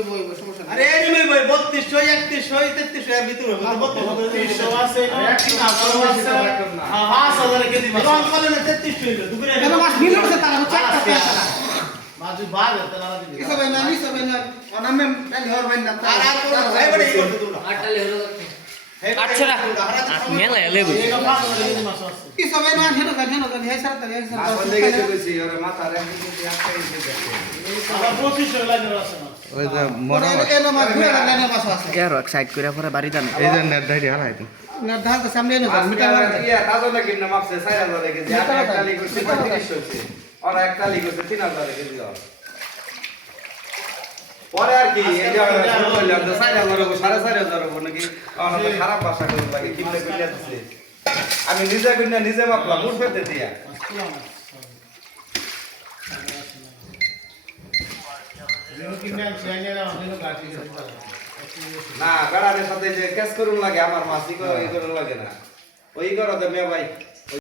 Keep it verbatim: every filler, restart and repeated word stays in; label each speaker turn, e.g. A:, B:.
A: বই বই বই সমস্যা
B: আরে এনিমি বই বত্রিশশো একত্রিশশো তেত্রিশশো এর ভিতরে হবে বত্রিশশো আছে একটি না বড় আছে পাঁচ হাজার কেজি মাছ রং করে না তেত্রিশশো হইলো দুপুরে
A: কেন মাছ মিল হচ্ছে তারা হচ্ছে একটা পেঁচা
B: মাছ বার হতে না দিবি
A: কিছু ভাই না নিছে ভাই না অনামে তাই হর ভাই না
B: আর আর করো ভাই বড় এই করতে তোমরা
C: আটটা লেহরো করতে আটশো টাকা আট মেলা লেবু
B: এই পাঁচ হাজার কেজি মাছ আছে
A: কিছু ভাই না হেন গান হেন গান হে সারা তাই হে সারা
D: আসলে গেছে কইছি ওরে মাথা রেখে দিতে একটাই দিতে
B: আবার পঁচিশশো লাইনের আছে মাছ
E: ওই যে মরা মাছ।
A: এর মাছ ঘুরে লাইনে মাছ আছে
C: কেন এক সাইড করে পরে বাড়ি যান
E: এই যে নেট ধাইরি হারাই তো
A: না ঢাল তো সামনে না
D: আজকে
A: মিটার
D: আর ইয়া তাজা নাকি না মাপছে চার হাজার কেজি আর একটা লি করছে পঁয়ত্রিশশো হচ্ছে আর একটা লি করছে তিন হাজার কেজি দাও পরে আর কি এই যে শুরু করলাম তো চার হাজার হবো সাড়ে চার হাজার হবো নাকি আমার তো খারাপ ভাষা করে লাগে কিনলে কিনলে দিচ্ছে আমি নিজে কিনে নিজে মাপলাম মুঠ ফেলতে দিয়া না বেড়াদের সাথে যে ক্যাশ করুন লাগে আমার মাছ ই করুন লাগে না ওই করো তো মেয়ে ভাই